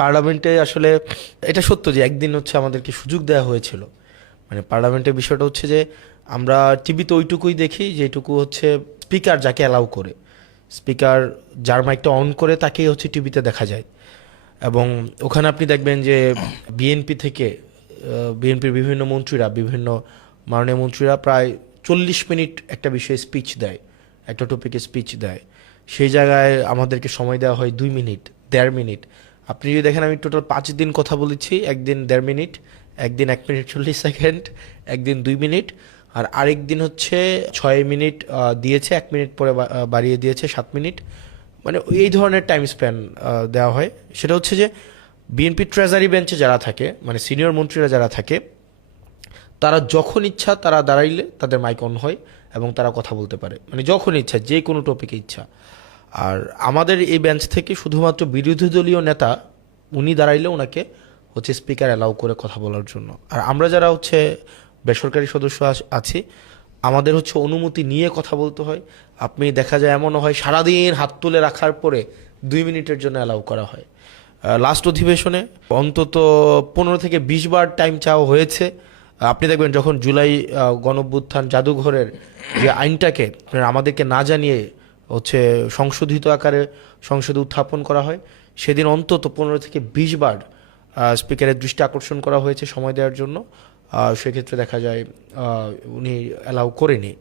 পার্লামেন্টে আসলে এটা সত্য যে একদিন হচ্ছে আমাদেরকে সুযোগ দেওয়া হয়েছিল। মানে পার্লামেন্টের বিষয়টা হচ্ছে যে আমরা টিভিতে ওইটুকুই দেখি যেটুকু হচ্ছে স্পিকার যাকে অ্যালাউ করে, স্পিকার যার মাইকটা অন করে তাকেই হচ্ছে টিভিতে দেখা যায়। এবং ওখানে আপনি দেখবেন যে বিএনপি থেকে বিএনপির বিভিন্ন মন্ত্রীরা, বিভিন্ন মাননীয় মন্ত্রীরা প্রায় 40 মিনিট একটা বিষয়ে স্পিচ দেয়, একটা টপিকে স্পিচ দেয়। সেই জায়গায় আমাদেরকে সময় দেওয়া হয় 2 মিনিট, 1.5 মিনিট। আপনি যদি দেখেন আমি টোটাল 5 দিন কথা বলেছি, একদিন 1.5 মিনিট, একদিন 1 মিনিট 40 সেকেন্ড, একদিন 2 মিনিট, আর আরেক দিন হচ্ছে 6 মিনিট দিয়েছে, 1 মিনিট পরে বাড়িয়ে দিয়েছে 7 মিনিট। মানে এই ধরনের টাইম স্প্যান দেওয়া হয়। সেটা হচ্ছে যে বিএনপি ট্রেজারি বেঞ্চে যারা থাকে, মানে সিনিয়র মন্ত্রীরা যারা থাকে, তারা যখন ইচ্ছা তারা দাঁড়াইলে তাদের মাইক অন হয় এবং তারা কথা বলতে পারে, মানে যখন ইচ্ছা যে কোনো টপিকে ইচ্ছা। আর আমাদের এই বেঞ্চ থেকে শুধুমাত্র বিরোধী দলীয় নেতা উনি দাঁড়াইলে ওনাকে হচ্ছে স্পিকার অ্যালাউ করে কথা বলার জন্য। আর আমরা যারা হচ্ছে বেসরকারি সদস্য আছি, আমাদের হচ্ছে অনুমতি নিয়ে কথা বলতে হয়। আপনি দেখা যায় এমনও হয় সারাদিন হাত তুলে রাখার পরে 2 মিনিটের জন্য অ্যালাউ করা হয়। লাস্ট অধিবেশনে অন্তত 15 থেকে 20 বার টাইম চাওয়া হয়েছে। আপনি দেখবেন যখন জুলাই গণঅভ্যুত্থান জাদুঘরের যে আইনটাকে আমাদেরকে না জানিয়ে হচ্ছে সংশোধিত আকারে সংসদে উত্থাপন করা হয়, সেদিন অন্তত 15 থেকে 20 বার স্পিকারের দৃষ্টি আকর্ষণ করা হয়েছে সময় দেওয়ার জন্য। সেক্ষেত্রে দেখা যায় উনি অ্যালাউ করেনি।